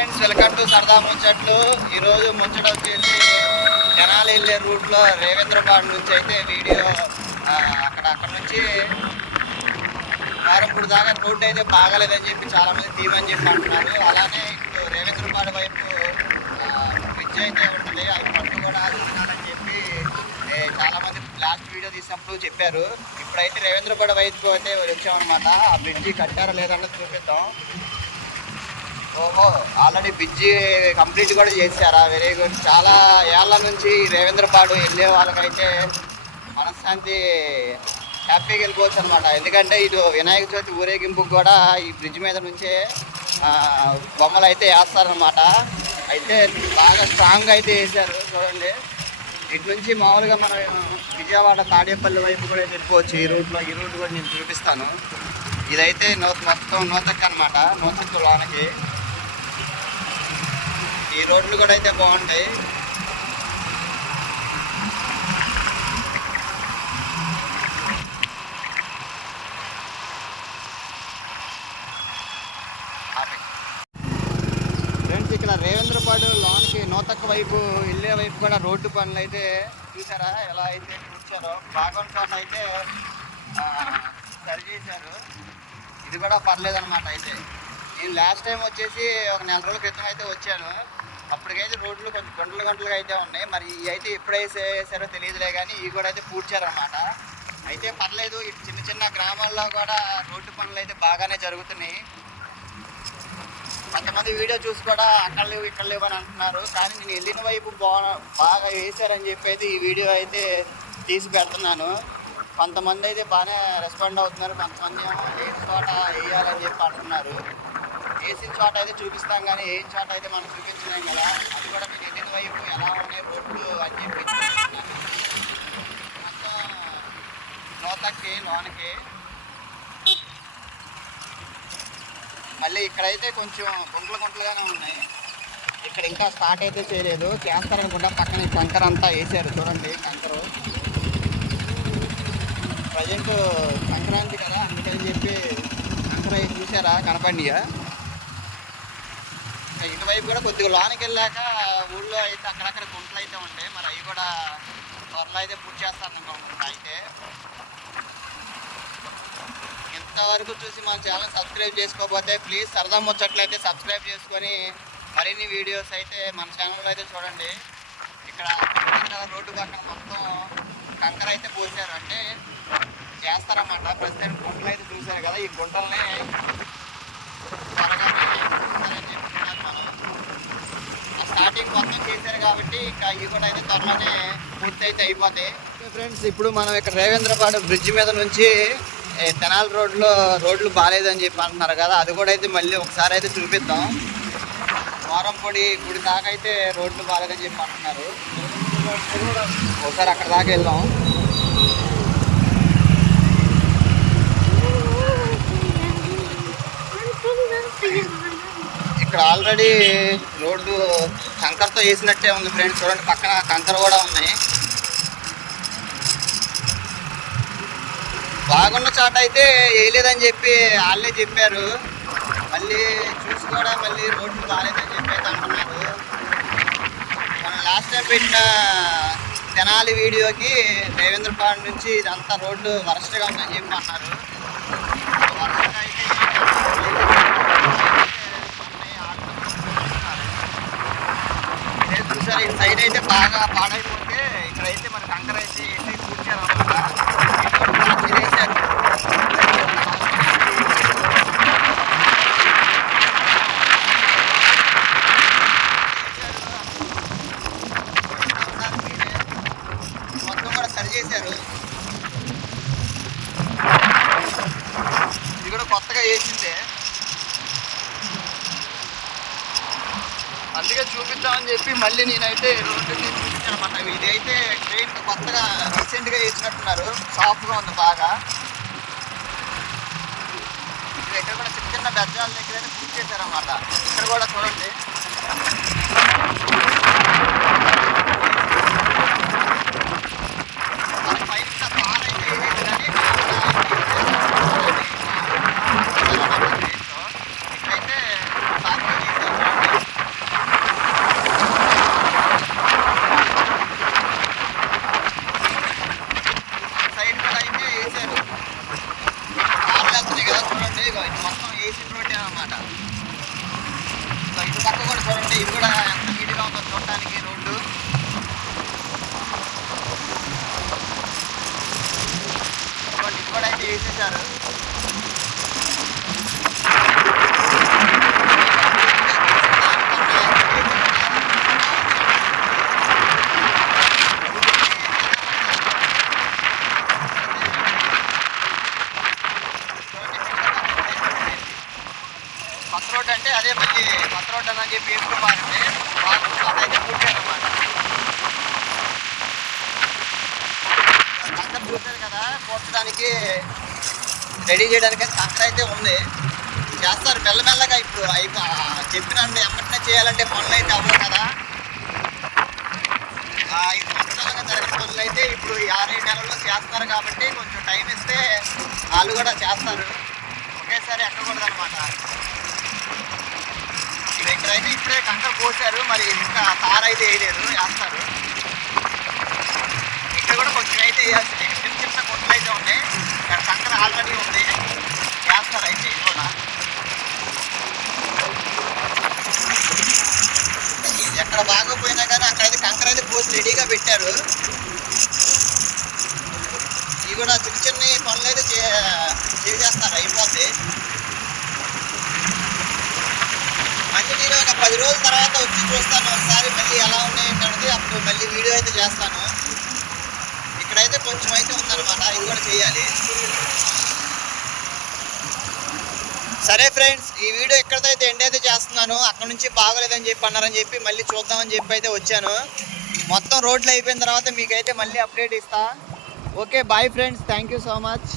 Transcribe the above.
Friends, welcome to సరదా ముచ్చట్లు. ఈరోజు ముచ్చట వచ్చేసి జనాలు వెళ్ళే రూట్లో రేవేంద్రపాడు నుంచి అయితే వీడియో అక్కడ నుంచి కారంపూడి దాకా రోడ్డు అయితే బాగాలేదని చెప్పి చాలామంది తీయమని చెప్పి అంటున్నారు. అలానే ఇప్పుడు రేవేంద్రపాడు వైపు బ్రిడ్జ్ అయితే ఉంటుంది, అది పట్టు కూడా తినాలని చెప్పి చాలామంది లాస్ట్ వీడియో తీసినప్పుడు చెప్పారు. ఇప్పుడైతే రేవేంద్రపాడు వైపు అయితే వచ్చామన్నమాట. ఆ బ్రిడ్జి కట్టారా లేదన్నది చూపిద్దాం. ఓహో, ఆల్రెడీ బ్రిడ్జి కంప్లీట్ కూడా చేశారా? Very good. చాలా ఏళ్ళ నుంచి రేవేంద్రపాడు వెళ్ళే వాళ్ళకైతే మనశ్శాంతి హ్యాపీగా వెళ్ళిపోవచ్చు అనమాట. ఎందుకంటే ఇది వినాయక చవితి ఊరేగింపుకు కూడా ఈ బ్రిడ్జ్ మీద నుంచే బొమ్మలు అయితే వేస్తారనమాట. అయితే బాగా స్ట్రాంగ్గా అయితే వేసారు చూడండి. ఇటు నుంచి మామూలుగా మనం విజయవాడ తాడేపల్లి వైపు కూడా వెళ్ళిపోవచ్చు. ఈ రూట్ కూడా నేను చూపిస్తాను. ఇదైతే మొత్తం నూతక్క అనమాట, నూతక్క లోనకి. ఈ రోడ్లు కూడా అయితే బాగుంటాయి. ఫ్రెండ్స్, ఇక్కడ రేవేంద్రపాడు లోనికి నూతక్క వైపు వెళ్ళే వైపు కూడా రోడ్డు పనులు అయితే చూసారా ఎలా అయితే కూర్చారో. బాగోన్ చోట అయితే సరి చేశారు. ఇది కూడా పర్లేదన్నమాట. అయితే నేను లాస్ట్ టైం వచ్చేసి ఒక 4 రోజుల క్రితం అయితే వచ్చాను. అప్పటికైతే రోడ్లు కొంచెం గంటలుగా అయితే ఉన్నాయి. మరి ఇవి అయితే ఎప్పుడైతే వేసారో తెలియదులే, కానీ ఇవి కూడా అయితే పూడ్చారన్నమాట. అయితే పర్లేదు. ఇటు చిన్న గ్రామాల్లో కూడా రోడ్డు పనులు అయితే బాగానే జరుగుతున్నాయి. కొంతమంది వీడియో చూసి కూడా అక్కడ లేవు ఇక్కడ లేవు అని అంటున్నారు. కానీ నేను వెళ్ళిన వైపు బాగా వేసారని చెప్పేసి ఈ వీడియో అయితే తీసి పెడుతున్నాను. కొంతమంది అయితే బాగానే రెస్పాండ్ అవుతున్నారు, కొంతమంది ఏమో వేసిన చోట వేయాలని చెప్పి అంటున్నారు. వేసిన చోట అయితే చూపిస్తాం, కానీ వేసిన చోట అయితే మనం చూపించలేం కదా. అది కూడా మీకు వెళ్ళిన వైపు ఎలా ఉన్నాయి రోడ్లు అని చెప్పి మొత్తం నూతక్కి లోనికి. మళ్ళీ ఇక్కడైతే కొంచెం గుంటలుగానే ఉన్నాయి. ఇక్కడ ఇంకా స్టార్ట్ అయితే చేయలేదు, చేస్తారనుకుంటా. పక్కన కంకర అంతా వేసారు చూడండి. కంకరు ప్రజెంట్ సంక్రాంతి కదా, అందుకని చెప్పి కంకర చూసారా కనపండిగా. ఇటువైపు కూడా కొద్దిగా లోనికి వెళ్ళాక ఊళ్ళో అయితే అక్కడక్కడ గుంటలు అయితే ఉంటాయి. మరి అవి కూడా త్వరలో అయితే పూర్తి చేస్తారనుకుంటా. అయితే ఇంతవరకు చూసి మన ఛానల్ సబ్స్క్రైబ్ చేసుకోకపోతే ప్లీజ్ సరదా ముచ్చట్లు అయితే సబ్స్క్రైబ్ చేసుకొని మరిన్ని వీడియోస్ అయితే మన ఛానల్లో అయితే చూడండి. ఇక్కడ రోడ్డు పక్కన మొత్తం కంకర అయితే పోసారు, అంటే చేస్తారన్నమాట. ప్రస్తుతానికి గుంటలు అయితే చూసారు కదా, ఈ గుంటల్ని త్వరగా చెప్తున్నారు మనం. స్టార్టింగ్ మొత్తం చేశారు కాబట్టి ఇంకా ఇవి కూడా అయితే త్వరలోనే పూర్తి అయితే అయిపోతాయి. ఫ్రెండ్స్, ఇప్పుడు మనం ఇక్కడ రేవేంద్రపాడు బ్రిడ్జ్ మీద నుంచి తెనాలి రోడ్లు బాగాలేదని చెప్పి అంటున్నారు కదా, అది కూడా అయితే మళ్ళీ ఒకసారి అయితే చూపిద్దాం. వారంపొడి గుడి దాకా అయితే రోడ్లు బాగాలేదని చెప్పి అంటున్నారు. ఒకసారి అక్కడ దాకా వెళ్దాం. ఇక్కడ ఆల్రెడీ రోడ్డు కంకరతో వేసినట్టే ఉంది ఫ్రెండ్స్. చూడండి, పక్కన కంకర కూడా ఉన్నాయి. బాగున్న చోట అయితే వేయలేదని చెప్పి వాళ్ళే చెప్పారు. మళ్ళీ చూసి కూడా మళ్ళీ రోడ్లు బాగాలేదని చెప్పి అయితే అంటున్నారు. మనం లాస్ట్ టైం పెట్టిన తెనాలి వీడియోకి రేవేంద్రపాడు నుంచి ఇదంతా రోడ్లు వరస్ట్గా ఉందని చెప్పి అన్నారు. వరస్ట్గా అయితే చూసారు. ఈ సైడ్ అయితే బాగా పాడైపోతే ఇక్కడైతే మన కంకర అయితే వేసి కూర్చారు అనమాట. వేసారు. మొత్తం కూడా సరి చేశారు. ఇది కూడా కొత్తగా వేసిందే, అందుకే చూపిద్దామని చెప్పి మళ్ళీ నేనైతే రోడ్డుని చూపించాను అనమాట. ఇది అయితే ట్రైన్ కొత్తగా రీసెంట్గా వేసినట్టున్నారు. సాఫ్ట్గా ఉంది బాగా. ఇక్కడ కూడా చిన్న బెజ్జాల దగ్గర అయితే పూర్తి చేశారన్నమాట. ఇక్కడ కూడా చూడండి. మన పైన కార్ అయితే వేసేది కానీ ఇక్కడైతే సాఫ్ట్గా చేశారు. చూడండి ఇది కూడా ఎంత నీట్గా ఉందో చూడటానికి రోడ్డు. ఇది కూడా అయితే వేసేసారు. కొత్త రోడ్డు అంటే అదే మళ్ళీ కొత్త రోడ్డు అని చెప్పి వేసుకోవాలంటే వాళ్ళు అదైతే పూర్తయిందన్నమాట. కంకర చూసారు కదా, పూర్చడానికి రెడీ చేయడానికి కంకర అయితే ఉంది. చేస్తారు మెల్లమెల్లగా. ఇప్పుడు చెప్పినండి ఎమ్మటనే చేయాలంటే పనులు అయితే అవ్వవు కదా. 5 సంవత్సరాలుగా జరిగిన పనులు అయితే ఇప్పుడు 6-7 నెలల్లో చేస్తున్నారు కాబట్టి కొంచెం టైం ఇస్తే వాళ్ళు కూడా చేస్తారు. ఒకేసారి ఎక్కకూడదు అనమాట. ఇక్కడైతే ఇప్పుడే కంకర పోసారు, మరి ఇంకా తార అయితే వేయలేదు, వేస్తారు. ఇక్కడ కూడా కొంచెం అయితే వేయాల్సింది. చిన్న చిన్న కొండలు అయితే ఉన్నాయి. ఇక్కడ కంకర ఆల్రెడీ ఉంది, వేస్తారు అయితే ఇది కూడా. ఎక్కడ బాగోపోయినా కానీ అక్కడైతే కంకర అయితే పోసి రెడీగా పెట్టారు. ఇవి కూడా చిన్న చిన్న పనులు అయితే చేసేస్తారు, అయిపోద్ది. మళ్ళీ నేను ఒక 10 రోజుల తర్వాత వచ్చి చూస్తాను ఒకసారి మళ్ళీ ఎలా ఉన్నాయి ఏంటనేది. అప్పుడు మళ్ళీ వీడియో అయితే చేస్తాను. ఇక్కడైతే కొంచెం అయితే ఉందన్నమాట, ఇది కూడా చేయాలి. సరే ఫ్రెండ్స్, ఈ వీడియో ఎక్కడైతే ఎండ్ అయితే చేస్తున్నాను. అక్కడ నుంచి బాగోలేదని చెప్పి అన్నారని చెప్పి మళ్ళీ చూద్దామని చెప్పి అయితే వచ్చాను. మొత్తం రోడ్లు అయిపోయిన తర్వాత మీకైతే మళ్ళీ అప్డేట్ ఇస్తా. Okay bye friends, thank you so much.